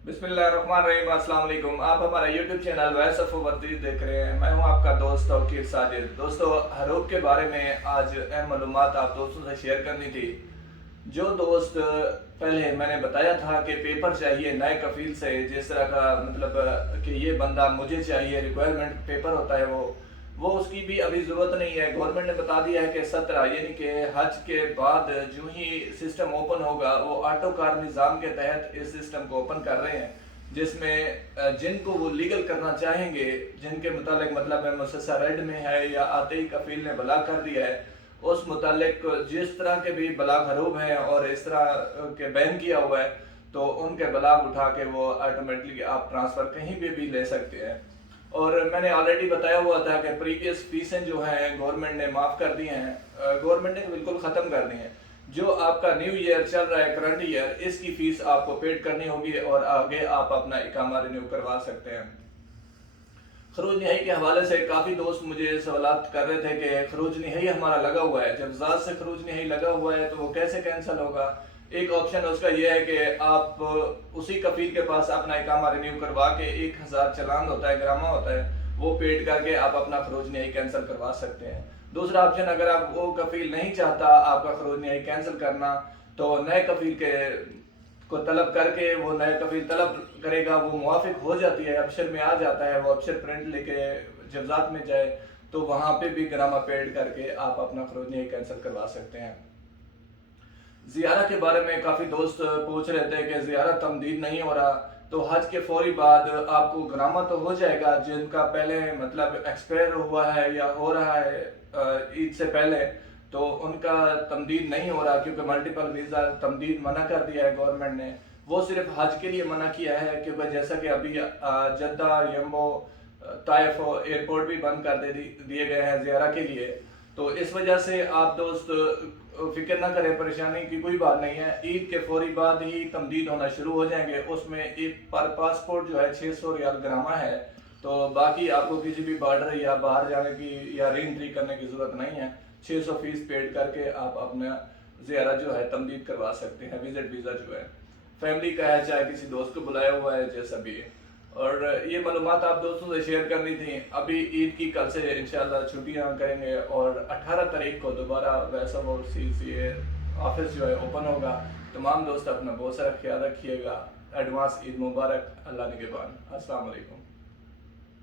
बिस्मिल्लाहिर्रहमानिर्रहीम। अस्सलाम वालेकुम। आप हमारा यूट्यूब चैनल वॉइस ऑफ वर्दीज देख रहे हैं। मैं हूं आपका दोस्त तौकीर साजिद। दोस्तों, हरूप के बारे में आज अहम मालूमात आप दोस्तों से शेयर करनी थी। जो दोस्त पहले मैंने बताया था कि पेपर चाहिए नए कफील से, जिस तरह का मतलब कि ये बंदा मुझे चाहिए, रिक्वायरमेंट पेपर होता है वो उसकी भी अभी ज़रूरत नहीं है। गवर्नमेंट ने बता दिया है कि 17 यानी कि हज के बाद जो ही सिस्टम ओपन होगा वो ऑटो कार निज़ाम के तहत इस सिस्टम को ओपन कर रहे हैं, जिसमें जिनको वो लीगल करना चाहेंगे, जिनके मुतालिक मतलब है मुसस्सा रेड में है या आते ही कफील ने बलाग कर दिया है, उस मुतालिक जिस तरह के भी बलाग हरूब हैं और इस तरह के बैन किया हुआ है, तो उनके बलाग उठा के वो ऑटोमेटिकली आप ट्रांसफ़र कहीं भी ले सकते हैं। और मैंने ऑलरेडी बताया हुआ था कि प्रीवियस फीसें जो हैं गवर्नमेंट ने माफ़ कर दी हैं, गवर्नमेंट ने बिल्कुल ख़त्म कर दी हैं। जो आपका न्यू ईयर चल रहा है, करंट ईयर, इसकी फ़ीस आपको पेड करनी होगी और आगे आप अपना इकामा रिन्यू करवा सकते हैं। खरूज निहाई के हवाले से काफ़ी दोस्त मुझे सवालात कर रहे थे कि खरूज निहाई हमारा लगा हुआ है, जब ज़ात से खरूज निहाई लगा हुआ है तो वो कैसे कैंसिल होगा। एक ऑप्शन उसका ये है कि आप उसी कफील के पास अपना इकामा रिन्यू करवा के 1000 चालान होता है, ग्रामा होता है, वो पेड करके आप अपना खरूज निहाई कैंसिल करवा सकते हैं। दूसरा ऑप्शन, अगर आप वो कफील नहीं चाहता आपका खरूज निहाई कैंसिल करना, तो नए कफील के को तलब करके वो नया कफील तलब करेगा, वो मुआफिक हो जाती है, अबशर में आ जाता है, वो अबशर प्रिंट लेके जब्जात में जाए तो वहाँ पे भी ग्रामा पेड करके आप अपना खरूज निहाई कैंसिल करवा सकते हैं। ज़ियारा के बारे में काफ़ी दोस्त पूछ रहे थे कि ज़ियारा तमदीद नहीं हो रहा, तो हज के फौरी बाद आपको ग्रामा तो हो जाएगा, जिनका पहले मतलब एक्सपायर हुआ है या हो रहा है ईद से पहले, तो उनका तमदीद नहीं हो रहा, क्योंकि मल्टीपल वीज़ा तमदीद मना कर दिया है गवर्नमेंट ने। वो सिर्फ हज के लिए मना किया है, क्योंकि जैसा कि अभी जद्दा, यम्बो, ताइफ एयरपोर्ट भी बंद कर दिए गए हैं ज़ियारा के लिए। तो इस वजह से आप दोस्त फिक्र ना करें, परेशानी की कोई बात नहीं है। ईद के फौरी बाद ही तमदीद होना शुरू हो जाएंगे। उसमें एक पर पासपोर्ट जो है 600 रियाल ग्रामा है, तो बाकी आपको किसी भी बॉर्डर या बाहर जाने की या री एंट्री करने की ज़रूरत नहीं है। 600 फीस पेड करके आप अपना ज़ियारा जो है तमदीद करवा सकते हैं। विजिट वीज़ा जो है फैमिली का है, चाहे किसी दोस्त को बुलाया हुआ है, जैसा भी है। और ये मालूमात आप दोस्तों से शेयर करनी थी। अभी ईद की कल से इंशाल्लाह छुट्टियां करेंगे और 18 तारीख को दोबारा वैसा वो CCA ऑफिस जो है ओपन होगा। तमाम दोस्त अपना बहुत सारा ख्याल रखिएगा। एडवांस ईद मुबारक। अल्लाह निगहबान। अस्सलाम वालेकुम।